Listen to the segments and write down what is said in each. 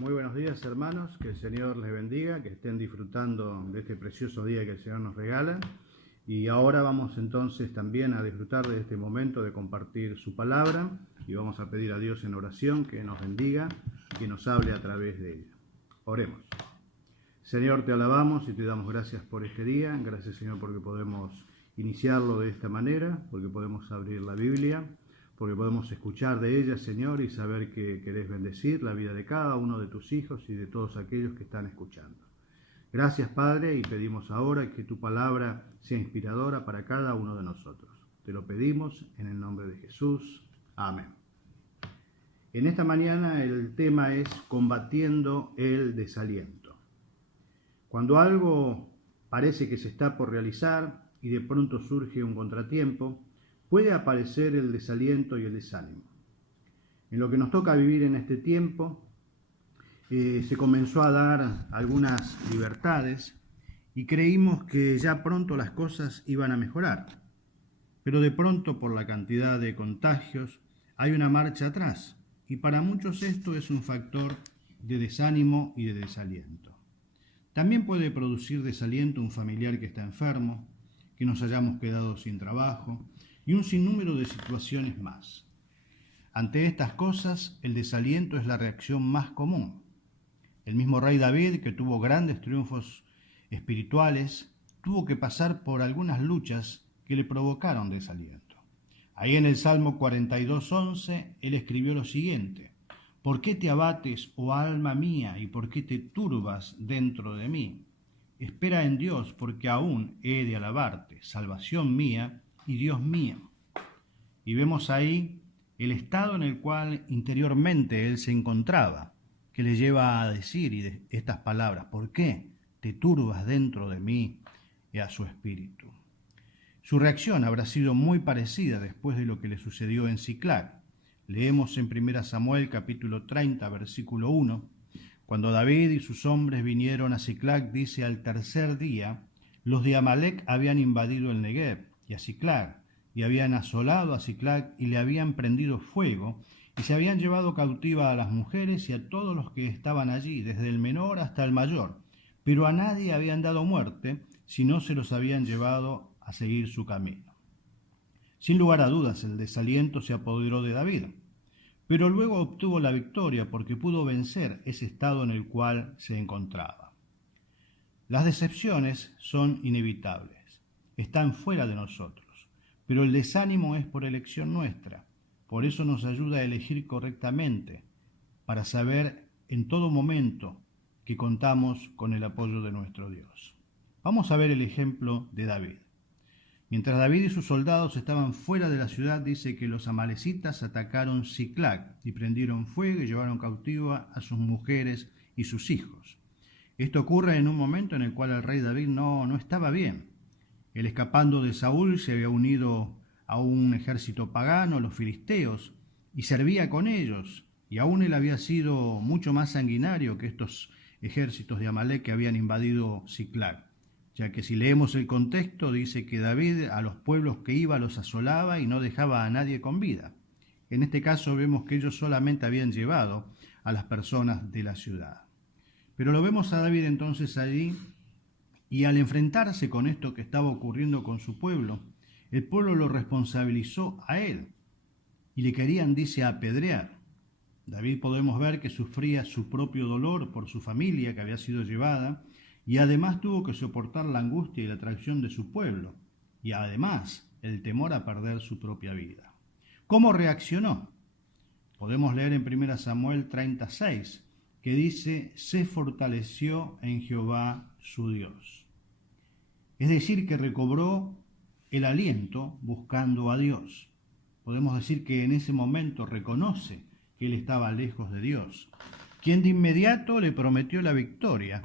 Muy buenos días, hermanos, que el Señor les bendiga, que estén disfrutando de este precioso día que el Señor nos regala. Y ahora vamos entonces también a disfrutar de este momento de compartir su palabra y vamos a pedir a Dios en oración que nos bendiga y que nos hable a través de ella. Oremos. Señor, te alabamos y te damos gracias por este día. Gracias, Señor, porque podemos iniciarlo de esta manera, porque podemos abrir la Biblia, porque podemos escuchar de ella, Señor, y saber que querés bendecir la vida de cada uno de tus hijos y de todos aquellos que están escuchando. Gracias, Padre, y pedimos ahora que tu palabra sea inspiradora para cada uno de nosotros. Te lo pedimos en el nombre de Jesús. Amén. En esta mañana el tema es combatiendo el desaliento. Cuando algo parece que se está por realizar y de pronto surge un contratiempo, puede aparecer el desaliento y el desánimo. En lo que nos toca vivir en este tiempo, se comenzó a dar algunas libertades y creímos que ya pronto las cosas iban a mejorar. Pero de pronto, por la cantidad de contagios, hay una marcha atrás y para muchos esto es un factor de desánimo y de desaliento. También puede producir desaliento un familiar que está enfermo, que nos hayamos quedado sin trabajo y un sinnúmero de situaciones más. Ante estas cosas, el desaliento es la reacción más común. El mismo rey David, que tuvo grandes triunfos espirituales, tuvo que pasar por algunas luchas que le provocaron desaliento. Ahí en el Salmo 42:11, él escribió lo siguiente: ¿Por qué te abates, oh alma mía, y por qué te turbas dentro de mí? Espera en Dios, porque aún he de alabarte, salvación mía y Dios mío. Y vemos ahí el estado en el cual interiormente él se encontraba, que le lleva a decir estas palabras: ¿por qué te turbas dentro de mí? Y a su espíritu. Su reacción habrá sido muy parecida después de lo que le sucedió en Siclag. Leemos en 1 Samuel capítulo 30, versículo 1, cuando David y sus hombres vinieron a Siclag, dice: al tercer día, los de Amalec habían invadido el Negev y a Siclag, y habían asolado a Siclag y le habían prendido fuego, y se habían llevado cautiva a las mujeres y a todos los que estaban allí, desde el menor hasta el mayor, pero a nadie habían dado muerte, sino se los habían llevado a seguir su camino. Sin lugar a dudas, el desaliento se apoderó de David, pero luego obtuvo la victoria porque pudo vencer ese estado en el cual se encontraba. Las decepciones son inevitables, están fuera de nosotros, pero el desánimo es por elección nuestra. Por eso nos ayuda a elegir correctamente, para saber en todo momento que contamos con el apoyo de nuestro Dios. Vamos a ver el ejemplo de David. Mientras David y sus soldados estaban fuera de la ciudad, dice que los amalecitas atacaron Siclag y prendieron fuego y llevaron cautiva a sus mujeres y sus hijos. Esto ocurre en un momento en el cual el rey David no estaba bien. Él, escapando de Saúl, se había unido a un ejército pagano, los filisteos, y servía con ellos, y aún él había sido mucho más sanguinario que estos ejércitos de Amalec que habían invadido Siclag, ya que si leemos el contexto dice que David a los pueblos que iba los asolaba y no dejaba a nadie con vida. En este caso vemos que ellos solamente habían llevado a las personas de la ciudad. Pero lo vemos a David entonces allí, y al enfrentarse con esto que estaba ocurriendo con su pueblo, el pueblo lo responsabilizó a él y le querían, dice, apedrear. David podemos ver que sufría su propio dolor por su familia que había sido llevada y además tuvo que soportar la angustia y la traición de su pueblo y además el temor a perder su propia vida. ¿Cómo reaccionó? Podemos leer en 1 Samuel 36 que dice: se fortaleció en Jehová su Dios. Es decir, que recobró el aliento buscando a Dios. Podemos decir que en ese momento reconoce que él estaba lejos de Dios, quien de inmediato le prometió la victoria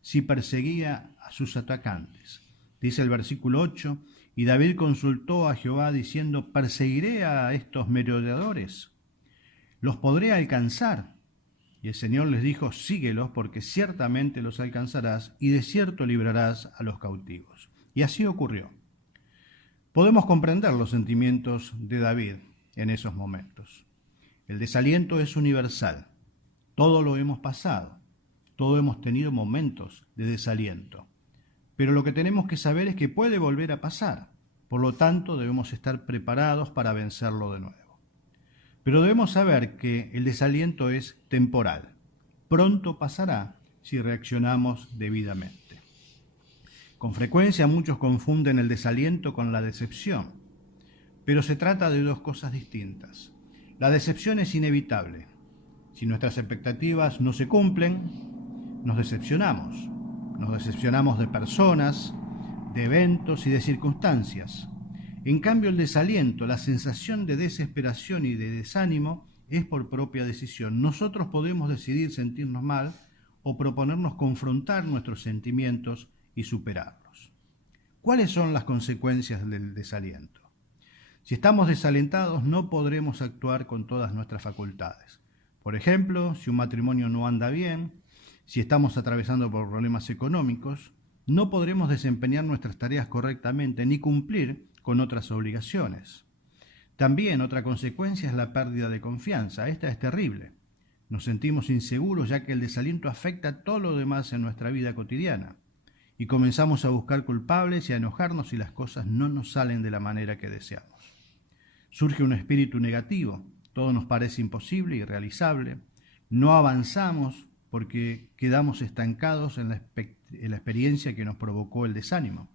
si perseguía a sus atacantes. Dice el versículo 8: y David consultó a Jehová diciendo: ¿perseguiré a estos merodeadores? ¿Los podré alcanzar? Y el Señor les dijo: síguelos, porque ciertamente los alcanzarás y de cierto librarás a los cautivos. Y así ocurrió. Podemos comprender los sentimientos de David en esos momentos. El desaliento es universal. Todo lo hemos pasado, todos hemos tenido momentos de desaliento. Pero lo que tenemos que saber es que puede volver a pasar. Por lo tanto, debemos estar preparados para vencerlo de nuevo. Pero debemos saber que el desaliento es temporal. Pronto pasará si reaccionamos debidamente. Con frecuencia muchos confunden el desaliento con la decepción, pero se trata de dos cosas distintas. La decepción es inevitable. Si nuestras expectativas no se cumplen, nos decepcionamos. Nos decepcionamos de personas, de eventos y de circunstancias. En cambio, el desaliento, la sensación de desesperación y de desánimo, es por propia decisión. Nosotros podemos decidir sentirnos mal o proponernos confrontar nuestros sentimientos y superarlos. ¿Cuáles son las consecuencias del desaliento? Si estamos desalentados, no podremos actuar con todas nuestras facultades. Por ejemplo, si un matrimonio no anda bien, si estamos atravesando por problemas económicos, no podremos desempeñar nuestras tareas correctamente ni cumplir con otras obligaciones. También otra consecuencia es la pérdida de confianza. Esta es terrible. Nos sentimos inseguros ya que el desaliento afecta todo lo demás en nuestra vida cotidiana. Y comenzamos a buscar culpables y a enojarnos si las cosas no nos salen de la manera que deseamos. Surge un espíritu negativo, todo nos parece imposible y irrealizable, no avanzamos porque quedamos estancados en la experiencia que nos provocó el desánimo.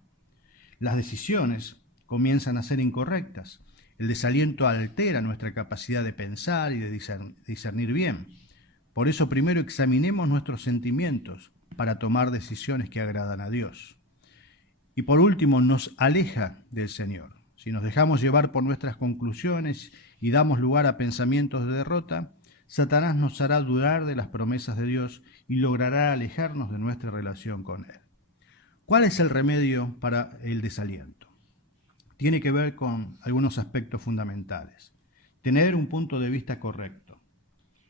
Las decisiones comienzan a ser incorrectas, el desaliento altera nuestra capacidad de pensar y de discernir bien. Por eso primero examinemos nuestros sentimientos, para tomar decisiones que agradan a Dios. Y por último, nos aleja del Señor. Si nos dejamos llevar por nuestras conclusiones y damos lugar a pensamientos de derrota, Satanás nos hará dudar de las promesas de Dios y logrará alejarnos de nuestra relación con Él. ¿Cuál es el remedio para el desaliento? Tiene que ver con algunos aspectos fundamentales. Tener un punto de vista correcto.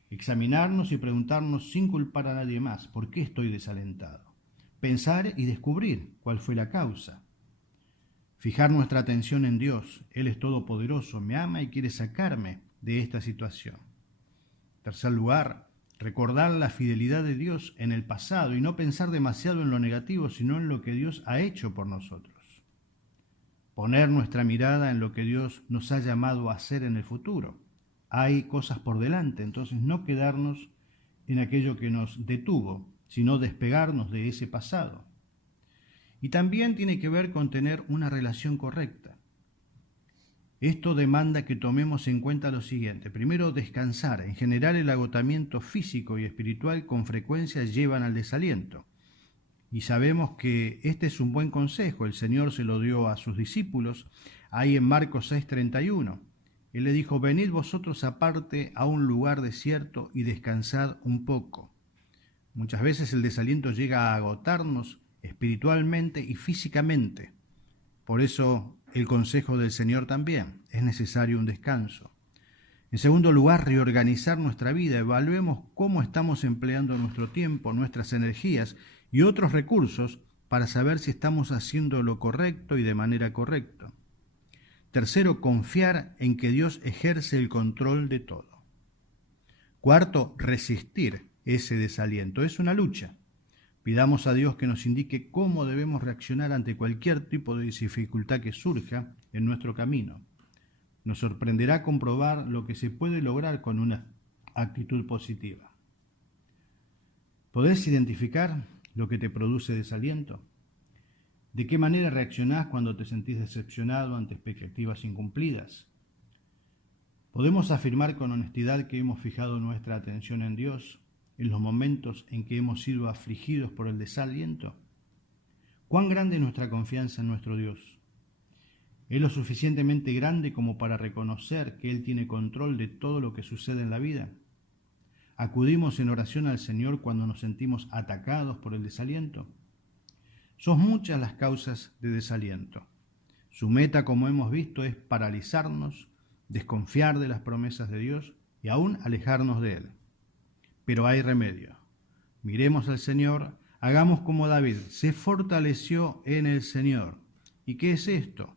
Examinarnos y preguntarnos sin culpar a nadie más, ¿por qué estoy desalentado? Pensar y descubrir cuál fue la causa. Fijar nuestra atención en Dios. Él es todopoderoso, me ama y quiere sacarme de esta situación. En tercer lugar, recordar la fidelidad de Dios en el pasado y no pensar demasiado en lo negativo, sino en lo que Dios ha hecho por nosotros. Poner nuestra mirada en lo que Dios nos ha llamado a hacer en el futuro. Hay cosas por delante, entonces no quedarnos en aquello que nos detuvo, sino despegarnos de ese pasado. Y también tiene que ver con tener una relación correcta. Esto demanda que tomemos en cuenta lo siguiente. Primero, descansar. En general, el agotamiento físico y espiritual con frecuencia llevan al desaliento. Y sabemos que este es un buen consejo. El Señor se lo dio a sus discípulos ahí en Marcos 6:31. Él le dijo, venid vosotros aparte a un lugar desierto y descansad un poco. Muchas veces el desaliento llega a agotarnos espiritualmente y físicamente. Por eso el consejo del Señor también, es necesario un descanso. En segundo lugar, reorganizar nuestra vida. Evaluemos cómo estamos empleando nuestro tiempo, nuestras energías y otros recursos para saber si estamos haciendo lo correcto y de manera correcta. Tercero, confiar en que Dios ejerce el control de todo. Cuarto, resistir ese desaliento. Es una lucha. Pidamos a Dios que nos indique cómo debemos reaccionar ante cualquier tipo de dificultad que surja en nuestro camino. Nos sorprenderá comprobar lo que se puede lograr con una actitud positiva. ¿Podés identificar lo que te produce desaliento? ¿De qué manera reaccionás cuando te sentís decepcionado ante expectativas incumplidas? ¿Podemos afirmar con honestidad que hemos fijado nuestra atención en Dios en los momentos en que hemos sido afligidos por el desaliento? ¿Cuán grande es nuestra confianza en nuestro Dios? ¿Es lo suficientemente grande como para reconocer que Él tiene control de todo lo que sucede en la vida? ¿Acudimos en oración al Señor cuando nos sentimos atacados por el desaliento? Son muchas las causas de desaliento. Su meta, como hemos visto, es paralizarnos, desconfiar de las promesas de Dios y aún alejarnos de Él. Pero hay remedio. Miremos al Señor, hagamos como David, se fortaleció en el Señor. ¿Y qué es esto?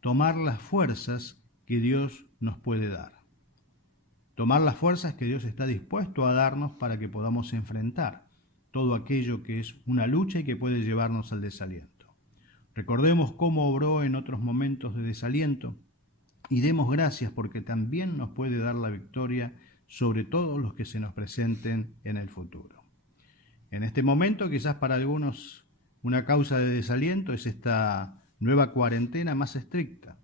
Tomar las fuerzas que Dios nos puede dar. tomar las fuerzas que Dios está dispuesto a darnos para que podamos enfrentar todo aquello que es una lucha y que puede llevarnos al desaliento. Recordemos cómo obró en otros momentos de desaliento y demos gracias porque también nos puede dar la victoria sobre todos los que se nos presenten en el futuro. En este momento, quizás para algunos una causa de desaliento es esta nueva cuarentena más estricta,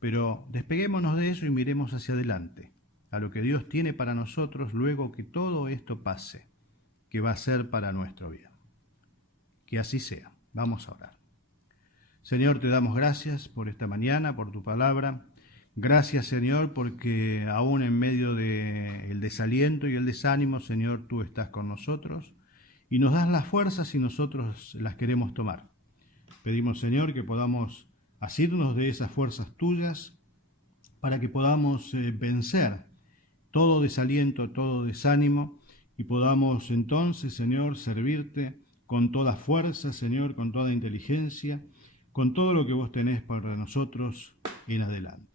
pero despeguémonos de eso y miremos hacia adelante, a lo que Dios tiene para nosotros luego que todo esto pase, que va a ser para nuestro bien. Que así sea. Vamos a orar. Señor, te damos gracias por esta mañana, por tu palabra. Gracias, Señor, porque aún en medio del desaliento y el desánimo, Señor, tú estás con nosotros y nos das las fuerzas y nosotros las queremos tomar. Pedimos, Señor, que podamos asirnos de esas fuerzas tuyas para que podamos vencer todo desaliento, todo desánimo y podamos entonces, Señor, servirte con toda fuerza, Señor, con toda inteligencia, con todo lo que vos tenés para nosotros en adelante.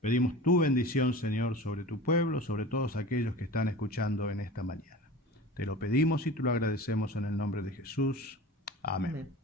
Pedimos tu bendición, Señor, sobre tu pueblo, sobre todos aquellos que están escuchando en esta mañana. Te lo pedimos y te lo agradecemos en el nombre de Jesús. Amén.